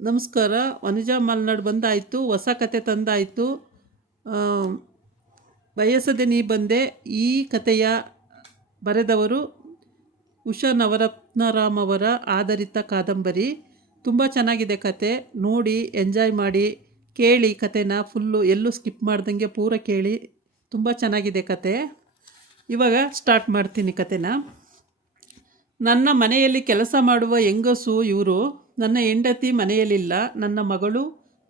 ನಮಸ್ಕಾರ. ವನಜಾ ಮಲ್ನಾಡ್ ಬಂದಾಯಿತು, ಹೊಸ ಕತೆ ತಂದಾಯಿತು. ಬಯಸದೆ ನೀ ಬಂದೆ. ಈ ಕತೆಯ ಬರೆದವರು ಉಷಾ ನವರತ್ನರಾಮ್ ಅವರ ಆಧಾರಿತ ಕಾದಂಬರಿ. ತುಂಬ ಚೆನ್ನಾಗಿದೆ ಕತೆ. ನೋಡಿ ಎಂಜಾಯ್ ಮಾಡಿ, ಕೇಳಿ ಕತೆನ ಫುಲ್ಲು, ಎಲ್ಲೂ ಸ್ಕಿಪ್ ಮಾಡ್ದಂಗೆ ಪೂರ ಕೇಳಿ. ತುಂಬ ಚೆನ್ನಾಗಿದೆ ಕತೆ. ಇವಾಗ ಸ್ಟಾರ್ಟ್ ಮಾಡ್ತೀನಿ ಕತೆನ. ನನ್ನ ಮನೆಯಲ್ಲಿ ಕೆಲಸ ಮಾಡುವ ಹೆಂಗಸು ಇವರು. ನನ್ನ ಹೆಂಡತಿ ಮನೆಯಲ್ಲಿಲ್ಲ. ನನ್ನ ಮಗಳು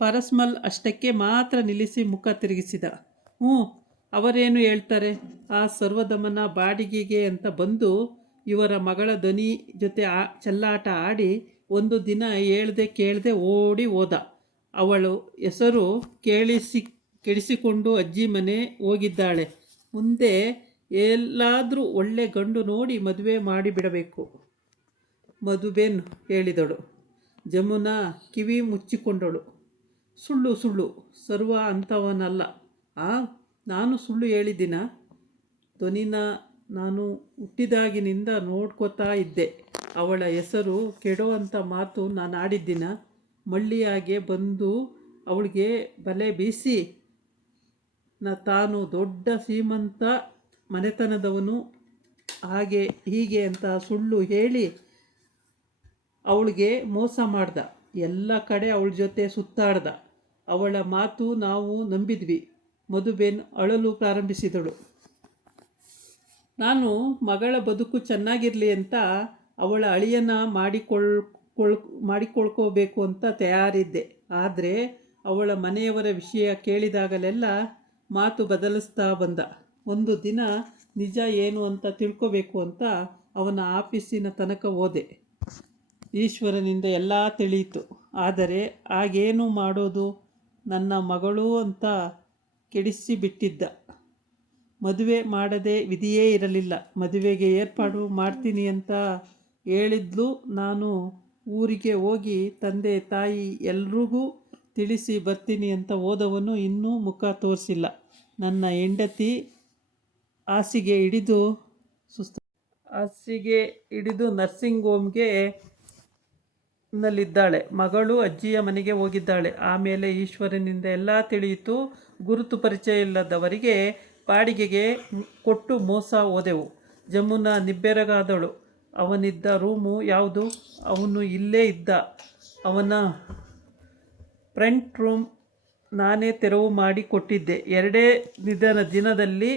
ಪರಸ್ಮಲ್ ಅಷ್ಟಕ್ಕೆ ಮಾತ್ರ ನಿಲ್ಲಿಸಿ ಮುಖ ತಿರುಗಿಸಿದ. ಅವರೇನು ಹೇಳ್ತಾರೆ? ಆ ಸರ್ವದಮನ ಬಾಡಿಗೆಗೆ ಅಂತ ಬಂದು ಇವರ ಮಗಳ ಧ್ವನಿ ಜೊತೆ ಚೆಲ್ಲಾಟ ಆಡಿ ಒಂದು ದಿನ ಹೇಳ್ದೆ ಕೇಳದೆ ಓಡಿ ಹೋದ. ಅವಳು ಹೆಸರು ಕೆಡಿಸಿಕೊಂಡು ಅಜ್ಜಿ ಮನೆ ಹೋಗಿದ್ದಾಳೆ. ಮುಂದೆ ಎಲ್ಲಾದರೂ ಒಳ್ಳೆ ಗಂಡು ನೋಡಿ ಮದುವೆ ಮಾಡಿಬಿಡಬೇಕು. ಮಧುಬೇನ್ ಹೇಳಿದಳು. ಜಮುನಾ ಕಿವಿ ಮುಚ್ಚಿಕೊಂಡಳು. ಸುಳ್ಳು ಸುಳ್ಳು, ಸರ್ವ ಅಂಥವನಲ್ಲ. ನಾನು ಸುಳ್ಳು ಹೇಳಿದ್ದೀನ? ಧ್ವನಿನ ನಾನು ಹುಟ್ಟಿದಾಗಿನಿಂದ ನೋಡ್ಕೋತಾ ಇದ್ದೆ. ಅವಳ ಹೆಸರು ಕೆಡೋವಂಥ ಮಾತು ನಾನು ಆಡಿದ್ದೀನ? ಮಳ್ಳಿಯಾಗೆ ಬಂದು ಅವಳಿಗೆ ಬಲೆ ಬೀಸಿ ತಾನು ದೊಡ್ಡ ಶ್ರೀಮಂತ ಮನೆತನದವನು ಹಾಗೆ ಹೀಗೆ ಅಂತ ಸುಳ್ಳು ಹೇಳಿ ಅವಳಿಗೆ ಮೋಸ ಮಾಡ್ದ. ಎಲ್ಲ ಕಡೆ ಅವಳ ಜೊತೆ ಸುತ್ತಾಡ್ದ. ಅವಳ ಮಾತು ನಾವು ನಂಬಿದ್ವಿ. ಮಧುಬೇನ್ ಅಳಲು ಪ್ರಾರಂಭಿಸಿದಳು. ನಾನು ಮಗಳ ಬದುಕು ಚೆನ್ನಾಗಿರಲಿ ಅಂತ ಅವಳ ಅಳಿಯನ ಮಾಡಿಕೊಳ್ಕೋಬೇಕು ಅಂತ ತಯಾರಿದ್ದೆ. ಆದರೆ ಅವಳ ಮನೆಯವರ ವಿಷಯ ಕೇಳಿದಾಗಲೆಲ್ಲ ಮಾತು ಬದಲಿಸ್ತಾ ಬಂದ. ಒಂದು ದಿನ ನಿಜ ಏನು ಅಂತ ತಿಳ್ಕೋಬೇಕು ಅಂತ ಅವನ ಆಫೀಸಿನ ತನಕ ಹೋದೆ. ಈಶ್ವರನಿಂದ ಎಲ್ಲ ತಿಳಿಯಿತು. ಆದರೆ ಆಗೇನು ಮಾಡೋದು? ನನ್ನ ಮಗಳು ಅಂತ ಕೆಡಿಸಿಬಿಟ್ಟಿದ್ದ. ಮದುವೆ ಮಾಡದೆ ವಿಧಿಯೇ ಇರಲಿಲ್ಲ. ಮದುವೆಗೆ ಏರ್ಪಾಡು ಮಾಡ್ತೀನಿ ಅಂತ ಹೇಳಿದ್ಲು. ನಾನು ಊರಿಗೆ ಹೋಗಿ ತಂದೆ ತಾಯಿ ಎಲ್ರಿಗೂ ತಿಳಿಸಿ ಬರ್ತೀನಿ ಅಂತ ಹೋದವನು ಇನ್ನೂ ಮುಖ ತೋರಿಸಿಲ್ಲ. ನನ್ನ ಹೆಂಡತಿ ಹಾಸಿಗೆ ಹಿಡಿದು ನರ್ಸಿಂಗ್ ಹೋಮ್ಗೆ ನಲ್ಲಿದ್ದಾಳೆ. ಮಗಳು ಅಜ್ಜಿಯ ಮನೆಗೆ ಹೋಗಿದ್ದಾಳೆ. ಆಮೇಲೆ ಈಶ್ವರನಿಂದ ಎಲ್ಲ ತಿಳಿಯಿತು. ಗುರುತು ಪರಿಚಯ ಇಲ್ಲದವರಿಗೆ ಬಾಡಿಗೆಗೆ ಕೊಟ್ಟು ಮೋಸ ಹೋದೆವು. ಜಮುನಾ ನಿಬ್ಬೆರಗಾದಳು. ಅವನಿದ್ದ ರೂಮು ಯಾವುದು? ಅವನು ಇಲ್ಲೇ ಇದ್ದ. ಅವನ ಫ್ರಂಟ್ ರೂಮ್ ನಾನೇ ತೆರವು ಮಾಡಿ ಕೊಟ್ಟಿದ್ದೆ. 2 ದಿನದಲ್ಲಿ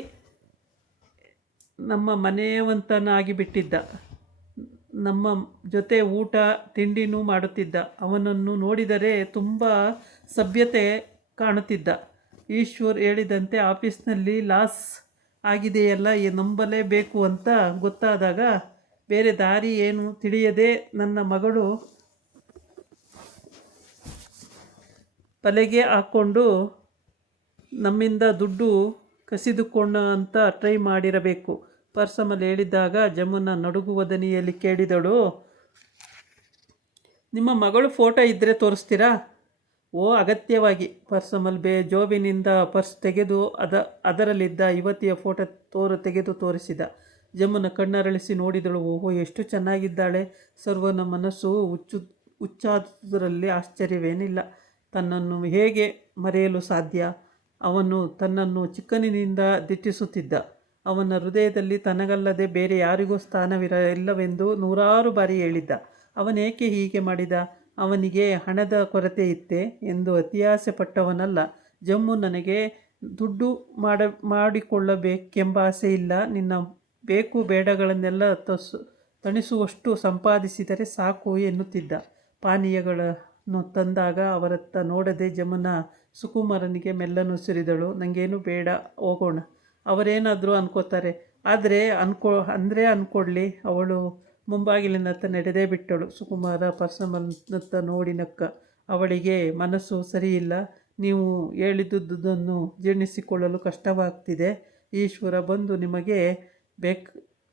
ನಮ್ಮ ಮನೆಯವಂತನಾಗಿಬಿಟ್ಟಿದ್ದ. ನಮ್ಮ ಜೊತೆ ಊಟ ತಿಂಡಿನೂ ಮಾಡುತ್ತಿದ್ದ. ಅವನನ್ನು ನೋಡಿದರೆ ತುಂಬ ಸಭ್ಯತೆ ಕಾಣುತ್ತಿದ್ದ. ಈಶ್ವರ್ ಹೇಳಿದಂತೆ ಆಫೀಸ್ನಲ್ಲಿ ಲಾಸ್ ಆಗಿದೆಯಲ್ಲ, ನಂಬಲೇಬೇಕು ಅಂತ ಗೊತ್ತಾದಾಗ ಬೇರೆ ದಾರಿ ಏನು ತಿಳಿಯದೆ ನನ್ನ ಮಗಳು ಬಲೆಗೆ ಹಾಕ್ಕೊಂಡು ನಮ್ಮಿಂದ ದುಡ್ಡು ಕಸಿದುಕೊಳ್ಳೋ ಅಂತ ಟ್ರೈ ಮಾಡಿರಬೇಕು. ಪರ್ಸಮಲ್ ಹೇಳಿದಾಗ ಜಮುನಾ ನಡುಗುವ ದನಿಯಲ್ಲಿ ಕೇಳಿದಳು. ನಿಮ್ಮ ಮಗಳು ಫೋಟೋ ಇದ್ದರೆ ತೋರಿಸ್ತೀರಾ? ಅಗತ್ಯವಾಗಿ. ಪರ್ಸಮಲ್ ಜೋಬಿನಿಂದ ಪರ್ಸ್ ತೆಗೆದು ಅದರಲ್ಲಿದ್ದ ಯುವತಿಯ ಫೋಟೋ ತೆಗೆದು ತೋರಿಸಿದ. ಜಮುನಾ ಕಣ್ಣರಳಿಸಿ ನೋಡಿದಳು. ಎಷ್ಟು ಚೆನ್ನಾಗಿದ್ದಾಳೆ! ಸರ್ವನ ಮನಸ್ಸು ಹುಚ್ಚಾದುದರಲ್ಲಿ ಆಶ್ಚರ್ಯವೇನಿಲ್ಲ. ತನ್ನನ್ನು ಹೇಗೆ ಮರೆಯಲು ಸಾಧ್ಯ? ಅವನು ತನ್ನನ್ನು ಚಿಕ್ಕನಿನಿಂದ ದಿಟ್ಟಿಸುತ್ತಿದ್ದ. ಅವನ ಹೃದಯದಲ್ಲಿ ತನಗಲ್ಲದೆ ಬೇರೆ ಯಾರಿಗೂ ಸ್ಥಾನವಿಲ್ಲವೆಂದು 100 ಬಾರಿ ಹೇಳಿದ್ದ. ಅವನೇಕೆ ಹೀಗೆ ಮಾಡಿದ? ಅವನಿಗೆ ಹಣದ ಕೊರತೆ ಇತ್ತೆ ಎಂದು ಅತಿಯಾಸೆ ಪಟ್ಟವನಲ್ಲ. ಜಮ್ಮು ನನಗೆ ದುಡ್ಡು ಮಾಡಿಕೊಳ್ಳಬೇಕೆಂಬ ಆಸೆ ಇಲ್ಲ. ನಿನ್ನ ಬೇಕು ಬೇಡಗಳನ್ನೆಲ್ಲ ತಣಿಸುವಷ್ಟು ಸಂಪಾದಿಸಿದರೆ ಸಾಕು ಎನ್ನುತ್ತಿದ್ದ. ಪಾನೀಯಗಳನ್ನು ತಂದಾಗ ಅವರತ್ತ ನೋಡದೆ ಜಮುನಾ ಸುಕುಮಾರನಿಗೆ ಮೆಲ್ಲನು ಸುರಿದಳು. ನನಗೇನು ಬೇಡ, ಹೋಗೋಣ. ಅವರೇನಾದರೂ ಅನ್ಕೋತಾರೆ. ಅಂದರೆ ಅಂದ್ಕೊಳ್ಳಿ. ಅವಳು ಮುಂಬಾಗಿಲಿನತ್ತ ನಡೆದೇ ಬಿಟ್ಟಳು. ಸುಕುಮಾರ ಪರ್ಸಮಲ್ನತ್ತ ನೋಡಿ ನಕ್ಕ. ಅವಳಿಗೆ ಮನಸ್ಸು ಸರಿಯಿಲ್ಲ. ನೀವು ಹೇಳಿದುದನ್ನು ಜೀರ್ಣಿಸಿಕೊಳ್ಳಲು ಕಷ್ಟವಾಗ್ತಿದೆ. ಈಶ್ವರ ಬಂದು ನಿಮಗೆ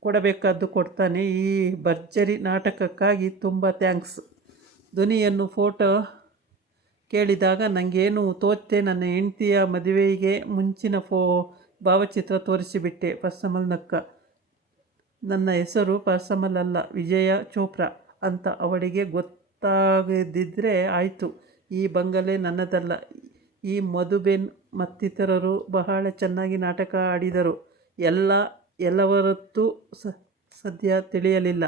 ಕೊಡಬೇಕಾದ್ದು ಕೊಡ್ತಾನೆ. ಈ ಭರ್ಜರಿ ನಾಟಕಕ್ಕಾಗಿ ತುಂಬ ಥ್ಯಾಂಕ್ಸ್. ಧ್ವನಿಯನ್ನು ಫೋಟೋ ಕೇಳಿದಾಗ ನನಗೇನು ತೋಚದೆ ನನ್ನ ಹೆಂಡತಿಯ ಮದುವೆಗೆ ಮುಂಚಿನ ಭಾವಚಿತ್ರ ತೋರಿಸಿಬಿಟ್ಟೆ. ಪರ್ಸಮಲ್ ನಕ್ಕ. ನನ್ನ ಹೆಸರು ಪರ್ಸಮಲ್ ಅಲ್ಲ, ವಿಜಯ ಚೋಪ್ರಾ ಅಂತ ಅವಳಿಗೆ ಗೊತ್ತಾಗದಿದ್ದರೆ ಆಯಿತು, ಈ ಬಂಗಲೆ ನನ್ನದಲ್ಲ. ಈ ಮಧುಬೆನ್ ಮತ್ತಿತರರು ಬಹಳ ಚೆನ್ನಾಗಿ ನಾಟಕ ಆಡಿದರು. ಎಲ್ಲವರದ್ದು ಸದ್ಯ ತಿಳಿಯಲಿಲ್ಲ.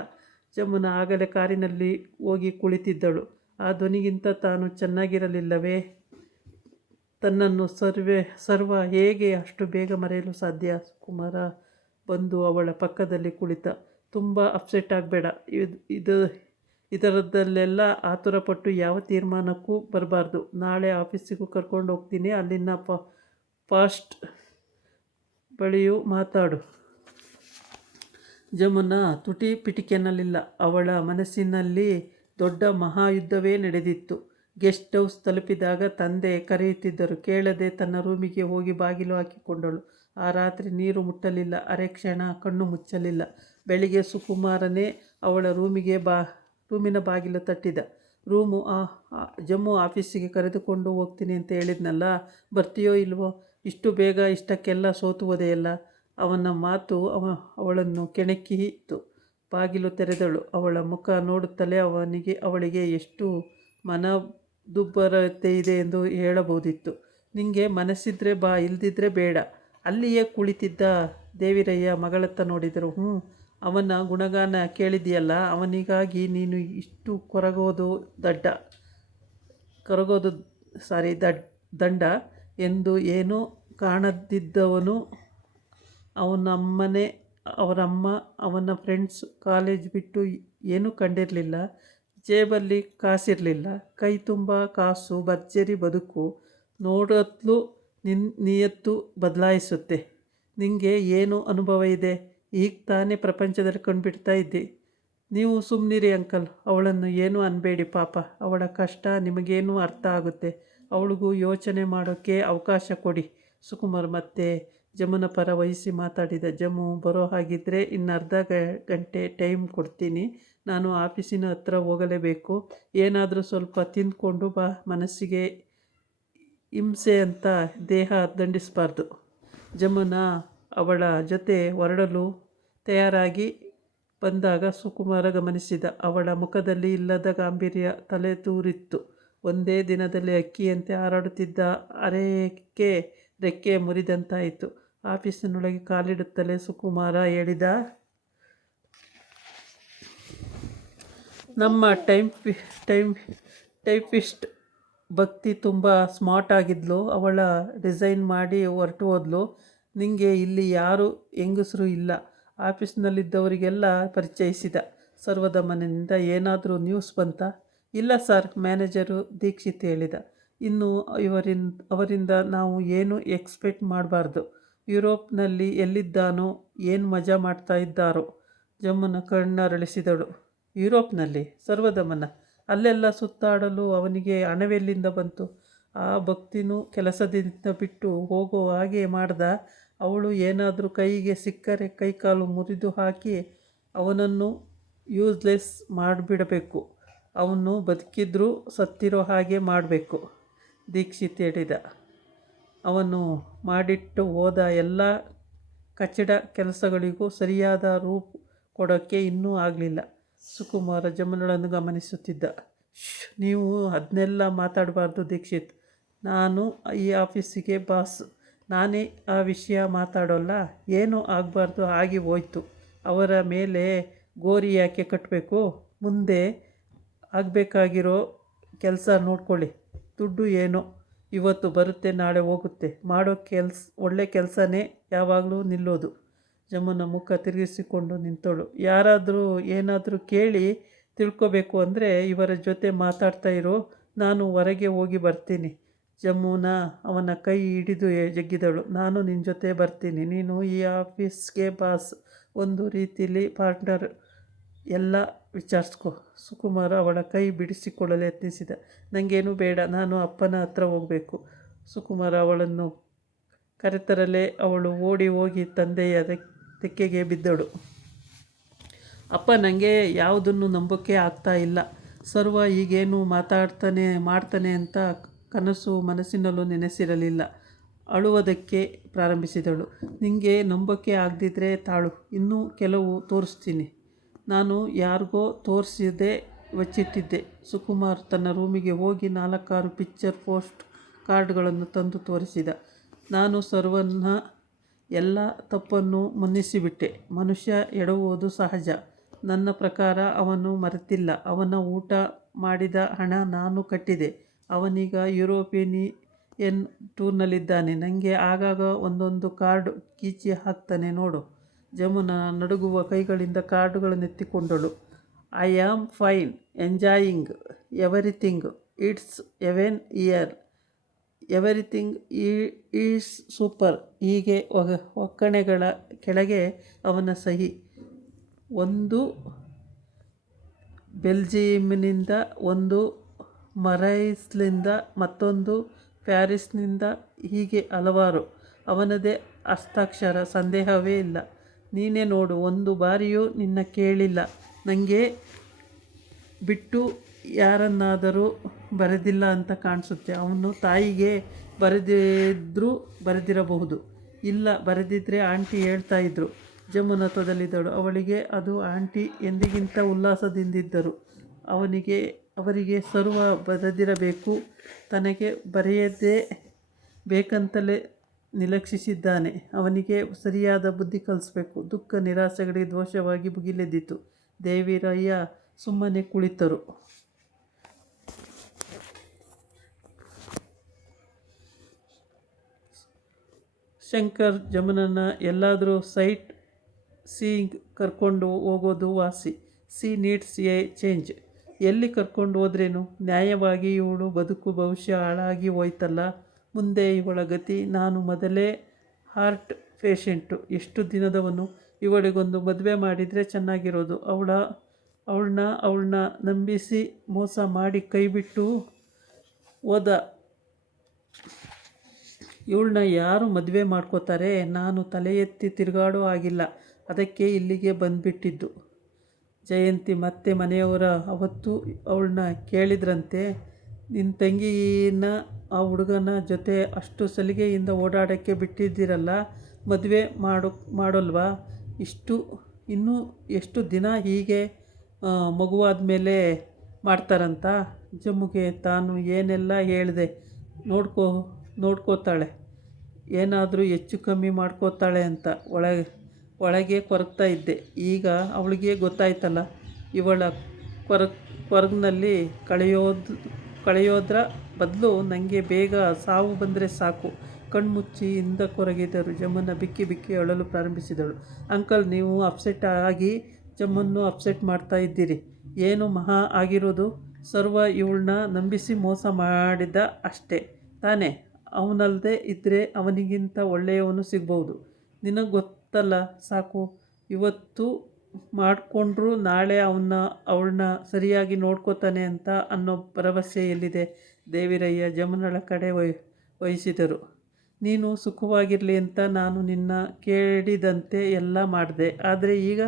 ಜಮುನಾ ಆಗಲೇ ಕಾರಿನಲ್ಲಿ ಹೋಗಿ ಕುಳಿತಿದ್ದಳು. ಆ ಧ್ವನಿಗಿಂತ ತಾನು ಚೆನ್ನಾಗಿರಲಿಲ್ಲವೇ? ತನ್ನನ್ನು ಸರ್ವ ಹೇಗೆ ಅಷ್ಟು ಬೇಗ ಮರೆಯಲು ಸಾಧ್ಯ? ಸುಕುಮಾರ ಬಂದು ಅವಳ ಪಕ್ಕದಲ್ಲಿ ಕುಳಿತ. ತುಂಬ ಅಪ್ಸೆಟ್ ಆಗಬೇಡ. ಇದರದ್ದಲ್ಲೆಲ್ಲ ಆತುರಪಟ್ಟು ಯಾವ ತೀರ್ಮಾನಕ್ಕೂ ಬರಬಾರ್ದು. ನಾಳೆ ಆಫೀಸಿಗೂ ಕರ್ಕೊಂಡು ಹೋಗ್ತೀನಿ. ಅಲ್ಲಿನ ಫಾಸ್ಟ್ ಬಳಿಯೂ ಮಾತಾಡು. ಜಮುನಾ ತುಟಿ ಪಿಟಿಕೆನ್ನಲಿಲ್ಲ. ಅವಳ ಮನಸ್ಸಿನಲ್ಲಿ ದೊಡ್ಡ ಮಹಾಯುದ್ಧವೇ ನಡೆದಿತ್ತು. ಗೆಸ್ಟ್ ಹೌಸ್ ತಲುಪಿದಾಗ ತಂದೆ ಕರೆಯುತ್ತಿದ್ದರು. ಕೇಳದೆ ತನ್ನ ರೂಮಿಗೆ ಹೋಗಿ ಬಾಗಿಲು ಹಾಕಿಕೊಂಡಳು. ಆ ರಾತ್ರಿ ನೀರು ಮುಟ್ಟಲಿಲ್ಲ. ಅರೆ ಕ್ಷಣ ಕಣ್ಣು ಮುಚ್ಚಲಿಲ್ಲ. ಬೆಳಿಗ್ಗೆ ಸುಕುಮಾರನೇ ಅವಳ ರೂಮಿನ ಬಾಗಿಲು ತಟ್ಟಿದ. ಜಮ್ಮು ಆಫೀಸಿಗೆ ಕರೆದುಕೊಂಡು ಹೋಗ್ತೀನಿ ಅಂತ ಹೇಳಿದ್ನಲ್ಲ, ಬರ್ತೀಯೋ ಇಲ್ವೋ? ಇಷ್ಟು ಬೇಗ ಇಷ್ಟಕ್ಕೆಲ್ಲ ಸೋತು ಹೋದೆಯಲ್ಲ. ಅವನ ಮಾತು ಅವಳನ್ನು ಕೆಣಕಿತು. ಬಾಗಿಲು ತೆರೆದಳು. ಅವಳ ಮುಖ ನೋಡುತ್ತಲೇ ಅವಳಿಗೆ ಎಷ್ಟು ಮನದುಬ್ಬರತೆ ಎಂದು ಹೇಳಬಹುದಿತ್ತು. ನಿಂಗೆ ಮನಸ್ಸಿದ್ರೆ ಬಾ, ಇಲ್ದಿದ್ರೆ ಬೇಡ. ಅಲ್ಲಿಯೇ ಕುಳಿತಿದ್ದ ದೇವಿರಯ್ಯ ಮಗಳತ್ತ ನೋಡಿದರು. ಅವನ ಗುಣಗಾನ ಕೇಳಿದೆಯಲ್ಲ, ಅವನಿಗಾಗಿ ನೀನು ಇಷ್ಟು ಕೊರಗೋದು ದಂಡ ಎಂದು ಏನೂ ಕಾಣದಿದ್ದವನು. ಅವರಮ್ಮ, ಅವನ ಫ್ರೆಂಡ್ಸ್, ಕಾಲೇಜ್ ಬಿಟ್ಟು ಏನೂ ಕಂಡಿರಲಿಲ್ಲ. ಜೇಬಲ್ಲಿ ಕಾಸಿರಲಿಲ್ಲ. ಕೈ ತುಂಬ ಕಾಸು, ಭರ್ಜರಿ ಬದುಕು. ನೋಡತ್ಲೂ ನಿಯತ್ತು ಬದಲಾಯಿಸುತ್ತೆ. ನಿಂಗೆ ಏನು ಅನುಭವ ಇದೆ? ಈಗ ತಾನೇ ಪ್ರಪಂಚದಲ್ಲಿ ಕಂಡುಬಿಡ್ತಾ ಇದ್ದಿ. ನೀವು ಸುಮ್ಮನಿರಿ ಅಂಕಲ್. ಅವಳನ್ನು ಏನೂ ಅನ್ಬೇಡಿ. ಪಾಪ, ಅವಳ ಕಷ್ಟ ನಿಮಗೇನು ಅರ್ಥ ಆಗುತ್ತೆ. ಅವಳಿಗೂ ಯೋಚನೆ ಮಾಡೋಕ್ಕೆ ಅವಕಾಶ ಕೊಡಿ. ಸುಕುಮಾರ್ ಮತ್ತೆ ಜಮುನ ಪರ ವಹಿಸಿ ಮಾತಾಡಿದ. ಜಮ್ಮು, ಬರೋ ಹಾಗಿದ್ರೆ ಇನ್ನರ್ಧ ಗಂಟೆ ಟೈಮ್ ಕೊಡ್ತೀನಿ. ನಾನು ಆಫೀಸಿನ ಹತ್ರ ಹೋಗಲೇಬೇಕು. ಏನಾದರೂ ಸ್ವಲ್ಪ ತಿಂದ್ಕೊಂಡು ಬಾ. ಮನಸ್ಸಿಗೆ ಹಿಂಸೆ ಅಂತ ದೇಹ ದಂಡಿಸಬಾರ್ದು. ಜಮುನಾ ಅವಳ ಜೊತೆ ಹೊರಡಲು ತಯಾರಾಗಿ ಬಂದಾಗ ಸುಕುಮಾರ ಗಮನಿಸಿದ. ಅವಳ ಮುಖದಲ್ಲಿ ಇಲ್ಲದ ಗಾಂಭೀರ್ಯ ತಲೆದೂರಿತ್ತು. ಒಂದೇ ದಿನದಲ್ಲಿ ಹಕ್ಕಿಯಂತೆ ಹಾರಾಡುತ್ತಿದ್ದ ರೆಕ್ಕೆ ಮುರಿದಂತಾಯಿತು. ಆಫೀಸಿನೊಳಗೆ ಕಾಲಿಡುತ್ತಲೇ ಸುಕುಮಾರ ಹೇಳಿದ, ನಮ್ಮ ಟೈಪಿಸ್ಟ್ ಭಕ್ತಿ ತುಂಬ ಸ್ಮಾರ್ಟ್ ಆಗಿದ್ಲು. ಅವಳ ಡಿಸೈನ್ ಮಾಡಿ ಹೊರಟು ಹೋದ್ಲು. ನಿಂಗೆ ಇಲ್ಲಿ ಯಾರು ಹೆಂಗಸರು ಇಲ್ಲ. ಆಫೀಸ್ನಲ್ಲಿದ್ದವರಿಗೆಲ್ಲ ಪರಿಚಯಿಸಿದ. ಸರ್ವದ ಮನೆಯಿಂದ ಏನಾದರೂ ನ್ಯೂಸ್ ಬಂತಾ? ಇಲ್ಲ ಸರ್, ಮ್ಯಾನೇಜರು ದೀಕ್ಷಿತ್ ಹೇಳಿದ. ಇನ್ನು ಅವರಿಂದ ನಾವು ಏನು ಎಕ್ಸ್ಪೆಕ್ಟ್ ಮಾಡಬಾರ್ದು. ಯುರೋಪ್ನಲ್ಲಿ ಎಲ್ಲಿದ್ದಾನೋ, ಏನು ಮಜಾ ಮಾಡ್ತಾ ಇದ್ದಾರೋ? ಜಮ್ಮುನ ಕಣ್ಣರಳಿಸಿದಳು. ಯುರೋಪ್ನಲ್ಲಿ? ಸರ್ವದಮನ ಅಲ್ಲೆಲ್ಲ ಸುತ್ತಾಡಲು ಅವನಿಗೆ ಹಣವೆಲ್ಲಿಂದ ಬಂತು? ಆ ಭಕ್ತಿನೂ ಕೆಲಸದಿಂದ ಬಿಟ್ಟು ಹೋಗೋ ಹಾಗೆ ಮಾಡ್ದ. ಅವಳು ಏನಾದರೂ ಕೈಗೆ ಸಿಕ್ಕರೆ ಕೈಕಾಲು ಮುರಿದು ಹಾಕಿ ಅವನನ್ನು ಯೂಸ್ಲೆಸ್ ಮಾಡಿಬಿಡಬೇಕು. ಅವನು ಬದುಕಿದ್ರೂ ಸತ್ತಿರೋ ಹಾಗೆ ಮಾಡಬೇಕು. ದೀಕ್ಷಿತ್ ಹೇಳಿದ. ಅವನು ಮಾಡಿಟ್ಟು ಹೋದ ಎಲ್ಲ ಕಚಡ ಕೆಲಸಗಳಿಗೂ ಸರಿಯಾದ ರೂಪ ಕೊಡೋಕ್ಕೆ ಇನ್ನೂ ಆಗಲಿಲ್ಲ. ಸುಕುಮಾರ ಜಮುನಳನ್ನು ಗಮನಿಸುತ್ತಿದ್ದ. ನೀವು ಅದನ್ನೆಲ್ಲ ಮಾತಾಡಬಾರ್ದು ದೀಕ್ಷಿತ್. ನಾನು ಈ ಆಫೀಸಿಗೆ ಬಾಸ್. ನಾನೇ ಆ ವಿಷಯ ಮಾತಾಡೋಲ್ಲ. ಏನೂ ಆಗಬಾರ್ದು, ಆಗಿ ಹೋಯ್ತು. ಅವರ ಮೇಲೆ ಗೋರಿ ಯಾಕೆ ಕಟ್ಟಬೇಕು? ಮುಂದೆ ಆಗಬೇಕಾಗಿರೋ ಕೆಲಸ ನೋಡ್ಕೊಳ್ಳಿ. ದುಡ್ಡು ಏನೋ ಇವತ್ತು ಬರುತ್ತೆ, ನಾಳೆ ಹೋಗುತ್ತೆ. ಮಾಡೋ ಒಳ್ಳೆ ಕೆಲಸನೇ ಯಾವಾಗಲೂ ನಿಲ್ಲೋದು. ಜಮುನ ಮುಖ ತಿರುಗಿಸಿಕೊಂಡು ನಿಂತಳು. ಯಾರಾದರೂ ಏನಾದರೂ ಕೇಳಿ ತಿಳ್ಕೊಬೇಕು ಅಂದರೆ ಇವರ ಜೊತೆ ಮಾತಾಡ್ತಾ ಇರೋ. ನಾನು ಹೊರಗೆ ಹೋಗಿ ಬರ್ತೀನಿ. ಜಮುನಾ ಅವನ ಕೈ ಹಿಡಿದು ಜಗ್ಗಿದಳು. ನಾನು ನಿನ್ನ ಜೊತೆ ಬರ್ತೀನಿ. ನೀನು ಈ ಆಫೀಸ್ಗೆ ಬಾಸ್, ಒಂದು ರೀತಿಲಿ ಪಾರ್ಟ್ನರ್. ಎಲ್ಲ ವಿಚಾರಿಸ್ಕೊ. ಸುಕುಮಾರ ಅವಳ ಕೈ ಬಿಡಿಸಿಕೊಳ್ಳಲು ಯತ್ನಿಸಿದ. ನನಗೇನು ಬೇಡ, ನಾನು ಅಪ್ಪನ ಹತ್ರ ಹೋಗಬೇಕು. ಸುಕುಮಾರ ಅವಳನ್ನು ಕರೆತರಲೇ ಅವಳು ಓಡಿ ಹೋಗಿ ತಂದೆಯ ತೆಕ್ಕೆಗೆ ಬಿದ್ದಳು. ಅಪ್ಪ, ನನಗೆ ಯಾವುದನ್ನು ನಂಬೋಕ್ಕೆ ಆಗ್ತಾ ಇಲ್ಲ. ಸರ್ವ ಈಗೇನು ಮಾಡ್ತಾನೆ ಅಂತ ಕನಸು ಮನಸ್ಸಿನಲ್ಲೂ ನೆನೆಸಿರಲಿಲ್ಲ. ಅಳುವುದಕ್ಕೆ ಪ್ರಾರಂಭಿಸಿದಳು. ನಿಂಗೆ ನಂಬೋಕ್ಕೆ ಆಗದಿದ್ದರೆ ತಾಳು, ಇನ್ನೂ ಕೆಲವು ತೋರಿಸ್ತೀನಿ. ನಾನು ಯಾರಿಗೋ ತೋರಿಸಿದೆ ವಚ್ಚಿಟ್ಟಿದ್ದೆ. ಸುಕುಮಾರ್ ತನ್ನ ರೂಮಿಗೆ ಹೋಗಿ 4-6 ಪಿಕ್ಚರ್ ಪೋಸ್ಟ್ ಕಾರ್ಡ್ಗಳನ್ನು ತಂದು ತೋರಿಸಿದ. ನಾನು ಸರ್ವನ್ನ ಎಲ್ಲ ತಪ್ಪನ್ನು ಮನ್ನಿಸಿಬಿಟ್ಟೆ. ಮನುಷ್ಯ ಎಡವುವುದು ಸಹಜ. ನನ್ನ ಪ್ರಕಾರ ಅವನು ಮರೆತಿಲ್ಲ. ಅವನ ಊಟ ಮಾಡಿದ ಹಣ ನಾನು ಕಟ್ಟಿದೆ. ಅವನೀಗ ಯುರೋಪಿಯನ್ ಟೂರ್ನಲ್ಲಿದ್ದಾನೆ. ನನಗೆ ಆಗಾಗ ಒಂದೊಂದು ಕಾರ್ಡ್ ಕೀಚಿ ಹಾಕ್ತಾನೆ ನೋಡು. ಜಮುನಾ ನಡುಗುವ ಕೈಗಳಿಂದ ಕಾರ್ಡುಗಳನ್ನೆತ್ತಿಕೊಂಡಳು. I am fine, enjoying everything. It's even here. Everything is super. ಹೀಗೆ ಒಕ್ಕಣೆಗಳ ಕೆಳಗೆ ಅವನ ಸಹಿ. ಒಂದು ಬೆಲ್ಜಿಯಂನಿಂದ, ಒಂದು ಮರೈಸ್ನಿಂದ, ಮತ್ತೊಂದು ಪ್ಯಾರಿಸ್ನಿಂದ, ಹೀಗೆ ಹಲವಾರು. ಅವನದೇ ಹಸ್ತಾಕ್ಷರ, ಸಂದೇಹವೇ ಇಲ್ಲ. ನೀನೇ ನೋಡು, ಒಂದು ಬಾರಿಯೂ ನಿನ್ನ ಕೇಳಿಲ್ಲ. ನನಗೆ ಬಿಟ್ಟು ಯಾರನ್ನಾದರೂ ಬರೆದಿಲ್ಲ ಅಂತ ಕಾಣಿಸುತ್ತೆ. ಅವನು ತಾಯಿಗೆ ಬರೆದಿರಬಹುದು. ಇಲ್ಲ, ಬರೆದಿದ್ರೆ ಆಂಟಿ ಹೇಳ್ತಾ ಇದ್ರು. ಜಮುನಾ ತೊದಲಿದಳು. ಅವಳಿಗೆ ಅದು ಆಂಟಿ ಎಂದಿಗಿಂತ ಉಲ್ಲಾಸದಿಂದಿದ್ದರು. ಅವರಿಗೆ ಸರ್ವ ಬರೆದಿರಬೇಕು. ತನಗೆ ಬರೆಯದೇ ಬೇಕಂತಲೇ ನಿರ್ಲಕ್ಷಿಸಿದ್ದಾನೆ. ಅವನಿಗೆ ಸರಿಯಾದ ಬುದ್ಧಿ ಕಲಿಸಬೇಕು. ದುಃಖ ನಿರಾಸೆಗಳಿಗೆ ದೋಷವಾಗಿ ಭುಗಿಲೆದ್ದಿತು. ದೇವಿರಯ್ಯ ಸುಮ್ಮನೆ ಕುಳಿತರು. ಶಂಕರ್ ಜಮುನನ್ನ ಎಲ್ಲಾದರೂ ಸೈಟ್ ಸೀಯಿಂಗ್ ಕರ್ಕೊಂಡು ಹೋಗೋದು ವಾಸಿ. C needs A change. ಎಲ್ಲಿ ಕರ್ಕೊಂಡು ಹೋದ್ರೇನು? ನ್ಯಾಯವಾಗಿ ಇವಳು ಬದುಕು ಭವಿಷ್ಯ ಹಾಳಾಗಿ ಹೋಯ್ತಲ್ಲ. ಮುಂದೆ ಇವಳ ಗತಿ. ನಾನು ಮೊದಲೇ ಹಾರ್ಟ್ ಪೇಷೆಂಟು. ಎಷ್ಟು ದಿನದವನು. ಇವಳಿಗೊಂದು ಮದುವೆ ಮಾಡಿದರೆ ಚೆನ್ನಾಗಿರೋದು. ಅವಳನ್ನ ನಂಬಿಸಿ ಮೋಸ ಮಾಡಿ ಕೈಬಿಟ್ಟು ಹೋದ. ಇವಳನ್ನ ಯಾರು ಮದುವೆ ಮಾಡ್ಕೋತಾರೆ? ನಾನು ತಲೆ ಎತ್ತಿ ತಿರುಗಾಡೋ ಆಗಿಲ್ಲ. ಅದಕ್ಕೆ ಇಲ್ಲಿಗೆ ಬಂದುಬಿಟ್ಟಿದ್ದು. ಜಯಂತಿ ಮತ್ತೆ ಮನೆಯವರ ಅವತ್ತು ಅವಳನ್ನ ಕೇಳಿದ್ರಂತೆ. ನಿನ್ನ ತಂಗಿನ ಆ ಹುಡುಗನ ಜೊತೆ ಅಷ್ಟು ಸಲಿಗೆಯಿಂದ ಓಡಾಡೋಕ್ಕೆ ಬಿಟ್ಟಿದ್ದೀರಲ್ಲ, ಮದುವೆ ಮಾಡೋಲ್ವಾ? ಇನ್ನೂ ಎಷ್ಟು ದಿನ ಹೀಗೆ ಮಗುವಾದ ಮೇಲೆ ಮಾಡ್ತಾರಂತ? ಜಮ್ಮುಗೆ ತಾನು ಏನೆಲ್ಲ ಹೇಳಿದೆ. ನೋಡ್ಕೋತಾಳೆ, ಏನಾದರೂ ಹೆಚ್ಚು ಕಮ್ಮಿ ಮಾಡ್ಕೋತಾಳೆ ಅಂತ ಒಳಗೆ ಕೊರಗ್ತಾ ಇದ್ದೆ. ಈಗ ಅವಳಿಗೆ ಗೊತ್ತಾಯ್ತಲ್ಲ. ಇವಳ ಕೊರಗಿನಲ್ಲಿ ಕಳೆಯೋದ್ರ ಬದಲು ನನಗೆ ಬೇಗ ಸಾವು ಬಂದರೆ ಸಾಕು. ಕಣ್ಮುಚ್ಚಿ ಹಿಂದ ಕೊರಗಿದರು. ಜಮುನಾ ಬಿಕ್ಕಿ ಬಿಕ್ಕಿ ಅಳಲು ಪ್ರಾರಂಭಿಸಿದಳು. ಅಂಕಲ್, ನೀವು ಅಪ್ಸೆಟ್ ಆಗಿ ಜಮ್ಮನ್ನು ಅಪ್ಸೆಟ್ ಮಾಡ್ತಾ ಇದ್ದೀರಿ. ಏನು ಮಹಾ ಆಗಿರೋದು? ಸರ್ವ ಇವಳನ್ನ ನಂಬಿಸಿ ಮೋಸ ಮಾಡಿದ ಅಷ್ಟೇ ತಾನೇ. ಅವನಲ್ಲದೆ ಇದ್ದರೆ ಅವನಿಗಿಂತ ಒಳ್ಳೆಯವನು ಸಿಗ್ಬೋದು. ನಿನಗೆ ಗೊತ್ತಲ್ಲ ಸಾಕು. ಇವತ್ತು ಮಾಡಿಕೊಂಡ್ರು ನಾಳೆ ಅವಳನ್ನ ಸರಿಯಾಗಿ ನೋಡ್ಕೋತಾನೆ ಅಂತ ಅನ್ನೋ ಭರವಸೆ ಎಲ್ಲಿದೆ? ದೇವಿರಯ್ಯ ಜಮುನಳ ಕಡೆ ವಹಿಸಿದರು. ನೀನು ಸುಖವಾಗಿರಲಿ ಅಂತ ನಾನು ನಿನ್ನ ಕೇಳಿದಂತೆ ಎಲ್ಲ ಮಾಡಿದೆ. ಆದರೆ ಈಗ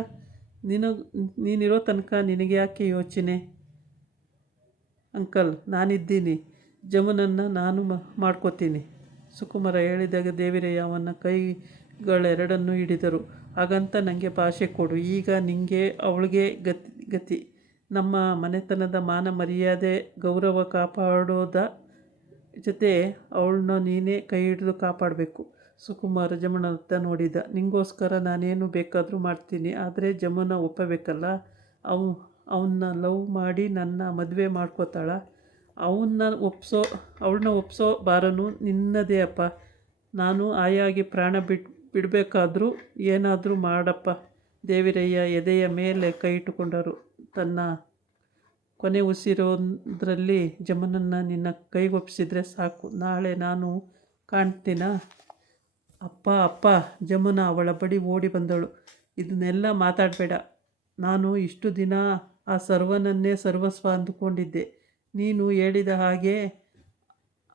ನೀನಿರೋ ತನಕ ನಿನಗೆ ಯಾಕೆ ಯೋಚನೆ? ಅಂಕಲ್, ನಾನಿದ್ದೀನಿ. ಜಮುನನ್ನ ನಾನು ಮಾಡ್ಕೋತೀನಿ. ಸುಕುಮಾರ ಹೇಳಿದಾಗ ದೇವಿರಯ್ಯ ಅವನ ಕೈಗಳೆರಡನ್ನೂ ಹಿಡಿದರು. ಹಾಗಂತ ನನಗೆ ಭಾಷೆ ಕೊಡು. ಈಗ ನಿನಗೆ ಅವಳಿಗೆ ಗತಿ. ನಮ್ಮ ಮನೆತನದ ಮಾನ ಮರ್ಯಾದೆ ಗೌರವ ಕಾಪಾಡೋದ ಜೊತೆ ಅವಳನ್ನ ನೀನೇ ಕೈ ಹಿಡಿದು ಕಾಪಾಡಬೇಕು. ಸುಕುಮಾರ ಜಮುನತ್ತ ನೋಡಿದ. ನಿಂಗೋಸ್ಕರ ನಾನೇನು ಬೇಕಾದರೂ ಮಾಡ್ತೀನಿ. ಆದರೆ ಜಮುನಾ ಒಪ್ಪಬೇಕಲ್ಲ. ಅವನ್ನ ಲವ್ ಮಾಡಿ ನನ್ನ ಮದುವೆ ಮಾಡ್ಕೋತಾಳ. ಅವಳನ್ನ ಒಪ್ಸೋ ಭಾರನೂ ನಿನ್ನದೇ ಅಪ್ಪ. ನಾನು ಆಯಾಗಿ ಪ್ರಾಣ ಬಿಡಬೇಕಾದ್ರೂ ಏನಾದರೂ ಮಾಡಪ್ಪ. ದೇವಿರಯ್ಯ ಎದೆಯ ಮೇಲೆ ಕೈ ಇಟ್ಟುಕೊಂಡರು. ತನ್ನ ಕೊನೆ ಉಸಿರೋದ್ರಲ್ಲಿ ಜಮುನನ್ನ ನಿನ್ನ ಕೈಗೊಪ್ಪಿಸಿದ್ರೆ ಸಾಕು. ನಾಳೆ ನಾನು ಕಾಣ್ತೀನಾ? ಅಪ್ಪ. ಜಮುನಾ ಅವಳ ಬಳಿ ಓಡಿ ಬಂದಳು. ಇದನ್ನೆಲ್ಲ ಮಾತಾಡಬೇಡ. ನಾನು ಇಷ್ಟು ದಿನ ಆ ಸರ್ವನನ್ನೇ ಸರ್ವಸ್ವ ಅಂದುಕೊಂಡಿದ್ದೆ. ನೀನು ಹೇಳಿದ ಹಾಗೆ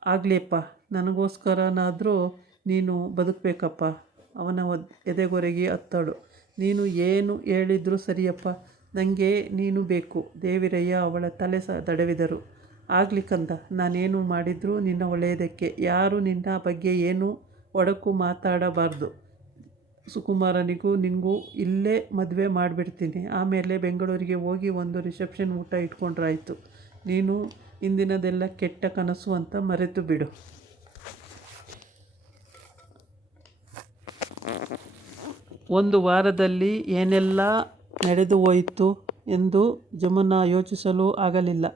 ಆಗಲಿಯಪ್ಪ. ನನಗೋಸ್ಕರನಾದರೂ ನೀನು ಬದುಕಬೇಕಪ್ಪ. ಅವನ ಎದೆಗೊರಗಿ ಅತ್ತಳು. ನೀನು ಏನು ಹೇಳಿದರೂ ಸರಿಯಪ್ಪ. ನನಗೆ ನೀನು ಬೇಕು. ದೇವಿರಯ್ಯ ಅವಳ ತಲೆ ದಡವಿದರು. ಆಗಲಿ ಕಂದ, ನಾನೇನು ಮಾಡಿದರೂ ನಿನ್ನ ಒಳ್ಳೆಯದಕ್ಕೆ. ಯಾರು ನಿನ್ನ ಬಗ್ಗೆ ಏನು ಒಡಕು ಮಾತಾಡಬಾರ್ದು. ಸುಕುಮಾರನಿಗೂ ನಿಂಗೂ ಇಲ್ಲೇ ಮದುವೆ ಮಾಡಿಬಿಡ್ತೀನಿ. ಆಮೇಲೆ ಬೆಂಗಳೂರಿಗೆ ಹೋಗಿ ಒಂದು ರಿಸೆಪ್ಷನ್ ಊಟ ಇಟ್ಕೊಂಡ್ರಾಯ್ತು. ನೀನು ಇಂದಿನದೆಲ್ಲ ಕೆಟ್ಟ ಕನಸು ಅಂತ ಮರೆತು ಬಿಡು. ಒಂದು ವಾರದಲ್ಲಿ ಏನೆಲ್ಲ ನಡೆದು ಹೋಯಿತು ಎಂದು ಜಮುನಾ ಯೋಚಿಸಲು ಆಗಲಿಲ್ಲ.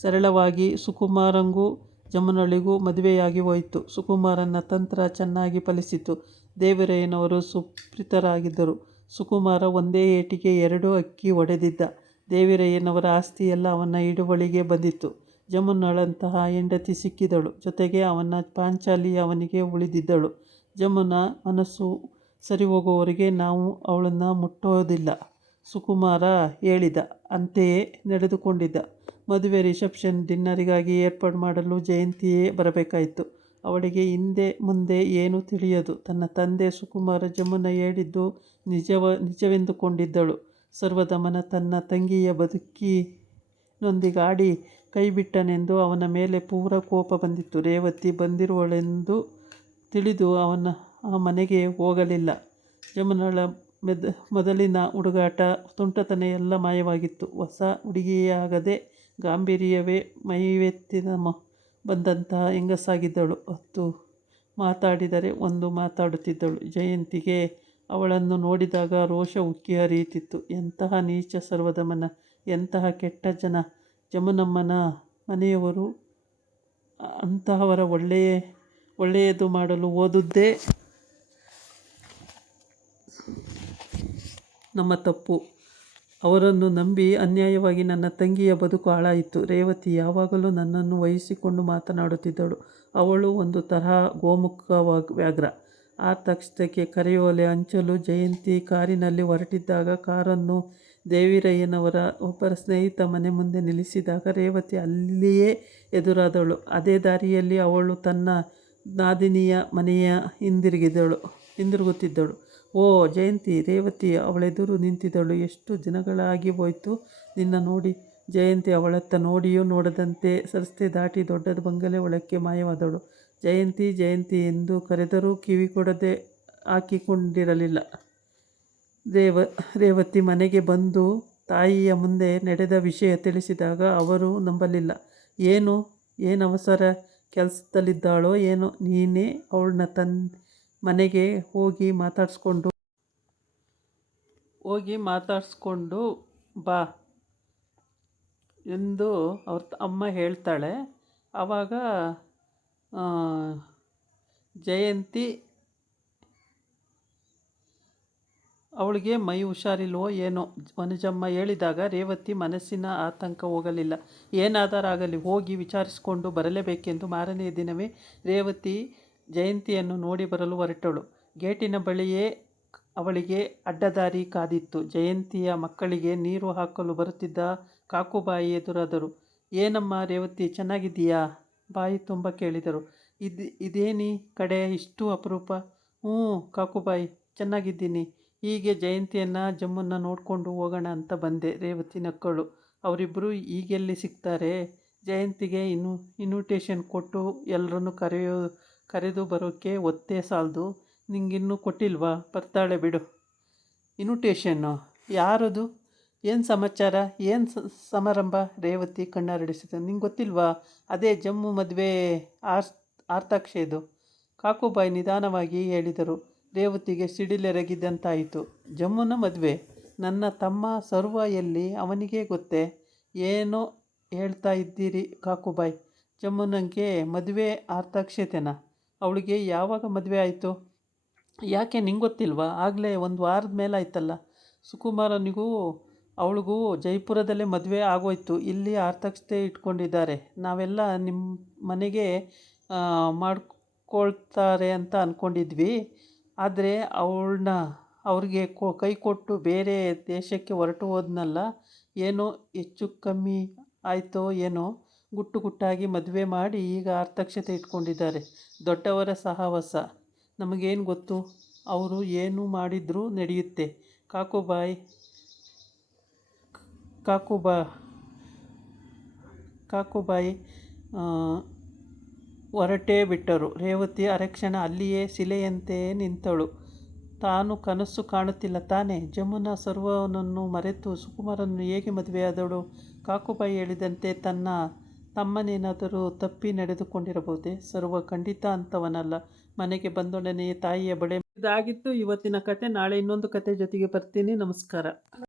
ಸರಳವಾಗಿ ಸುಕುಮಾರಂಗೂ ಜಮುನಳಿಗೂ ಮದುವೆಯಾಗಿ ಹೋಯಿತು. ಸುಕುಮಾರನ ತಂತ್ರ ಚೆನ್ನಾಗಿ ಫಲಿಸಿತು. ದೇವರಾಯನವರು ಸುಪ್ರೀತರಾಗಿದ್ದರು. ಸುಕುಮಾರ ಒಂದೇ ಏಟಿಗೆ 2 ಅಕ್ಕಿ ಹೊಡೆದಿದ್ದ. ದೇವರಾಯನವರ ಆಸ್ತಿಯೆಲ್ಲ ಅವನ ಹಿಡುವಳಿಗೆ ಬಂದಿತ್ತು. ಜಮುನಳಂತಹ ಹೆಂಡತಿ ಸಿಕ್ಕಿದಳು. ಜೊತೆಗೆ ಅವನ ಪಾಂಚಾಲಿ ಅವನಿಗೆ ಉಳಿದಿದ್ದಳು. ಜಮುನಾ ಮನಸ್ಸು ಸರಿಹೋಗುವವರೆಗೆ ನಾವು ಅವಳನ್ನು ಮುಟ್ಟೋದಿಲ್ಲ, ಸುಕುಮಾರ ಹೇಳಿದ. ಅಂತೆಯೇ ನಡೆದುಕೊಂಡಿದ್ದ. ಮದುವೆ ರಿಸೆಪ್ಷನ್ ಡಿನ್ನರಿಗಾಗಿ ಏರ್ಪಾಡು ಮಾಡಲು ಜಯಂತಿಯೇ ಬರಬೇಕಾಯಿತು. ಅವಳಿಗೆ ಹಿಂದೆ ಮುಂದೆ ಏನೂ ತಿಳಿಯದು. ತನ್ನ ತಂದೆ ಸುಕುಮಾರ ಜಮುನಾ ಹೇಳಿದ್ದು ನಿಜವೆಂದುಕೊಂಡಿದ್ದಳು. ಸರ್ವದಮನ ತನ್ನ ತಂಗಿಯ ಬದುಕಿನೊಂದಿಗಾಡಿ ಕೈಬಿಟ್ಟನೆಂದು ಅವನ ಮೇಲೆ ಪೂರ ಕೋಪ ಬಂದಿತ್ತು. ರೇವತಿ ಬಂದಿರುವಳೆಂದು ತಿಳಿದು ಅವನ ಆ ಮನೆಗೆ ಹೋಗಲಿಲ್ಲ. ಜಮುನಳ ಮೊದಲಿನ ಹುಡುಗಾಟ, ತುಂಟತನ ಎಲ್ಲ ಮಾಯವಾಗಿತ್ತು. ಹೊಸ ಹುಡುಗಿಯಾಗದೆ ಗಾಂಭೀರ್ಯವೇ ಮೈವೆತ್ತಿದ ಬಂದಂತಹ ಹೆಂಗಸಾಗಿದ್ದಳು. 10 ಮಾತಾಡಿದರೆ 1 ಮಾತಾಡುತ್ತಿದ್ದಳು. ಜಯಂತಿಗೆ ಅವಳನ್ನು ನೋಡಿದಾಗ ರೋಷ ಉಕ್ಕಿ ಹರಿಯುತ್ತಿತ್ತು. ಎಂತಹ ನೀಚ ಸರ್ವದಮನ, ಎಂತಹ ಕೆಟ್ಟ ಜನ ಜಮುನಮ್ಮನ ಮನೆಯವರು. ಅಂತಹವರ ಒಳ್ಳೆಯದು ಮಾಡಲು ಓದುವುದೇ ನಮ್ಮ ತಪ್ಪು. ಅವರನ್ನು ನಂಬಿ ಅನ್ಯಾಯವಾಗಿ ನನ್ನ ತಂಗಿಯ ಬದುಕು ಹಾಳಾಯಿತು. ರೇವತಿ ಯಾವಾಗಲೂ ನನ್ನನ್ನು ವಹಿಸಿಕೊಂಡು ಮಾತನಾಡುತ್ತಿದ್ದಳು. ಅವಳು ಒಂದು ತರಹ ಗೋಮುಖ ವ್ಯಾಘ್ರ. ತಕ್ಷಣಕ್ಕೆ ಕರೆಯೋಲೆ ಹಂಚಲು ಜಯಂತಿ ಕಾರಿನಲ್ಲಿ ಹೊರಟಿದ್ದಾಗ ಕಾರನ್ನು ದೇವರಾಯನವರ ಒಬ್ಬರ ಸ್ನೇಹಿತ ಮನೆ ಮುಂದೆ ನಿಲ್ಲಿಸಿದಾಗ ರೇವತಿ ಅಲ್ಲಿಯೇ ಎದುರಾದಳು. ಅದೇ ದಾರಿಯಲ್ಲಿ ಅವಳು ತನ್ನ ನಾದಿನಿಯ ಮನೆಯ ಹಿಂದಿರುಗುತ್ತಿದ್ದಳು. ಓ ಜಯಂತಿ! ರೇವತಿ ಅವಳೆದುರು ನಿಂತಿದ್ದಳು. ಎಷ್ಟು ದಿನಗಳಾಗಿ ಹೋಯ್ತು ನಿನ್ನ ನೋಡಿ. ಜಯಂತಿ ಅವಳತ್ತ ನೋಡಿಯೂ ನೋಡದಂತೆ ರಸ್ತೆ ದಾಟಿ ದೊಡ್ಡ ಬಂಗಲೆ ಒಳಕ್ಕೆ ಮಾಯವಾದಳು. ಜಯಂತಿ ಜಯಂತಿ ಎಂದು ಕರೆದರೂ ಕಿವಿಗೊಡದೆ ಹಾಕಿಕೊಂಡಿರಲಿಲ್ಲ. ರೇವತಿ ಮನೆಗೆ ಬಂದು ತಾಯಿಯ ಮುಂದೆ ನಡೆದ ವಿಷಯ ತಿಳಿಸಿದಾಗ ಅವರು ನಂಬಲಿಲ್ಲ. ಏನು ಅವಸರ ಕೆಲಸದಲ್ಲಿದ್ದಾಳೋ ಏನೋ, ನೀನೇ ಅವಳನ್ನ ಮನೆಗೆ ಹೋಗಿ ಮಾತಾಡಿಸ್ಕೊಂಡು ಬಾ ಎಂದು ಅವ್ರ ಅಮ್ಮ ಹೇಳ್ತಾಳೆ. ಆವಾಗ ಜಯಂತಿ ಅವಳಿಗೆ ಮೈ ಹುಷಾರಿಲ್ವೋ ಏನೋ ವನಜಮ್ಮ ಹೇಳಿದಾಗ ರೇವತಿ ಮನಸ್ಸಿನ ಆತಂಕ ಹೋಗಲಿಲ್ಲ. ಏನಾದರಾಗಲಿ ಹೋಗಿ ವಿಚಾರಿಸಿಕೊಂಡು ಬರಲೇಬೇಕೆಂದು ಮಾರನೆಯ ದಿನವೇ ರೇವತಿ ಜಯಂತಿಯನ್ನು ನೋಡಿ ಬರಲು ಹೊರಟಳು. ಗೇಟಿನ ಬಳಿಯೇ ಅವಳಿಗೆ ಅಡ್ಡದಾರಿ ಕಾದಿತ್ತು. ಜಯಂತಿಯ ಮಕ್ಕಳಿಗೆ ನೀರು ಹಾಕಲು ಬರುತ್ತಿದ್ದ ಕಾಕುಬಾಯಿ ಎದುರಾದರು. ಏನಮ್ಮ ರೇವತಿ, ಚೆನ್ನಾಗಿದ್ದೀಯಾ? ಬಾಯಿ ತುಂಬ ಕೇಳಿದರು. ಇದೇನಿ ಕಡೆ ಇಷ್ಟು ಅಪರೂಪ? ಹ್ಞೂ ಕಾಕುಬಾಯಿ, ಚೆನ್ನಾಗಿದ್ದೀನಿ. ಹೀಗೆ ಜಯಂತಿಯನ್ನು ಜಮ್ಮನ್ನ ನೋಡಿಕೊಂಡು ಹೋಗೋಣ ಅಂತ ಬಂದೆ. ರೇವತಿ ನಕ್ಕಳು. ಅವರಿಬ್ಬರು ಈಗೆಲ್ಲಿ ಸಿಗ್ತಾರೆ? ಜಯಂತಿಗೆ ಇನ್ವಿಟೇಷನ್ ಕೊಟ್ಟು ಎಲ್ಲರನ್ನು ಕರೆದು ಬರೋಕ್ಕೆ ಒತ್ತೇ ಸಾಲದು. ನಿಂಗಿನ್ನೂ ಕೊಟ್ಟಿಲ್ವಾ? ಬರ್ತಾಳೆ ಬಿಡು. ಇನ್ವಿಟೇಷನ್ನು ಯಾರದು? ಏನು ಸಮಾಚಾರ? ಏನು ಸಮಾರಂಭ? ರೇವತಿ ಕಣ್ಣರಳಿಸಿದ. ನಿಂಗೆ ಗೊತ್ತಿಲ್ವಾ? ಅದೇ ಜಮ್ಮು ಮದುವೆ ಆರ್ತಾಕ್ಷೇದು. ಕಾಕುಬಾಯಿ ನಿಧಾನವಾಗಿ ಹೇಳಿದರು. ರೇವತಿಗೆ ಸಿಡಿಲೆರಗಿದಂತಾಯಿತು. ಜಮ್ಮುನ ಮದುವೆ? ನನ್ನ ತಮ್ಮ ಸರ್ವ ಎಲ್ಲಿ? ಅವನಿಗೆ ಗೊತ್ತೇ? ಏನೋ ಹೇಳ್ತಾ ಇದ್ದೀರಿ ಕಾಕುಬಾಯಿ. ಜಮ್ಮುನಂಗೆ ಮದುವೆ ಆರ್ತಾಕ್ಷತೆನಾ? ಅವಳಿಗೆ ಯಾವಾಗ ಮದುವೆ ಆಯಿತು? ಯಾಕೆ ನಿಂಗೆ ಗೊತ್ತಿಲ್ವಾ? ಆಗಲೇ 1 ವಾರದ ಮೇಲಾಯ್ತಲ್ಲ. ಸುಕುಮಾರನಿಗೂ ಅವಳಿಗೂ ಜೈಪುರದಲ್ಲೇ ಮದುವೆ ಆಗೋಯ್ತು. ಇಲ್ಲಿ ಆರ್ತಾಕ್ಷತೆ ಇಟ್ಕೊಂಡಿದ್ದಾರೆ. ನಾವೆಲ್ಲ ನಿಮ್ಮ ಮನೆಗೆ ಮಾಡ್ಕೊಳ್ತಾರೆ ಅಂತ ಅಂದ್ಕೊಂಡಿದ್ವಿ. ಆದರೆ ಅವ್ರಿಗೆ ಕೈ ಕೊಟ್ಟು ಬೇರೆ ದೇಶಕ್ಕೆ ಹೊರಟು ಹೋದ್ನಲ್ಲ, ಏನೋ ಹೆಚ್ಚು ಕಮ್ಮಿ ಆಯಿತೋ ಏನೋ, ಗುಟ್ಟಾಗಿ ಮದುವೆ ಮಾಡಿ ಈಗ ಆರ್ತಾಕ್ಷತೆ ಇಟ್ಕೊಂಡಿದ್ದಾರೆ. ದೊಡ್ಡವರ ಸಹವಾಸ ನಮಗೇನು ಗೊತ್ತು? ಅವರು ಏನು ಮಾಡಿದ್ರೂ ನಡೆಯುತ್ತೆ. ಕಾಕುಬಾಯಿ ಹೊರಟೇ ಬಿಟ್ಟರು. ರೇವತಿ ಅರಕ್ಷಣ ಅಲ್ಲಿಯೇ ಶಿಲೆಯಂತೆ ನಿಂತಳು. ತಾನು ಕನಸು ಕಾಣುತ್ತಿಲ್ಲ ತಾನೇ? ಜಮುನಾ ಸರ್ವನನ್ನು ಮರೆತು ಸುಕುಮಾರನನ್ನು ಹೇಗೆ ಮದುವೆಯಾದಳು? ಕಾಕುಬಾಯಿ ಹೇಳಿದಂತೆ ತನ್ನ ತಮ್ಮನೇನಾದರೂ ತಪ್ಪಿ ನಡೆದುಕೊಂಡಿರಬಹುದೇ? ಸರ್ವ ಖಂಡಿತ ಅಂಥವನಲ್ಲ. ಮನೆಗೆ ಬಂದೊಡನೆಯೇ ತಾಯಿಯ ಬಳೆ. ಇದಾಗಿತ್ತು ಇವತ್ತಿನ ಕತೆ. ನಾಳೆ ಇನ್ನೊಂದು ಕತೆ ಜೊತೆಗೆ ಬರ್ತೀನಿ. ನಮಸ್ಕಾರ.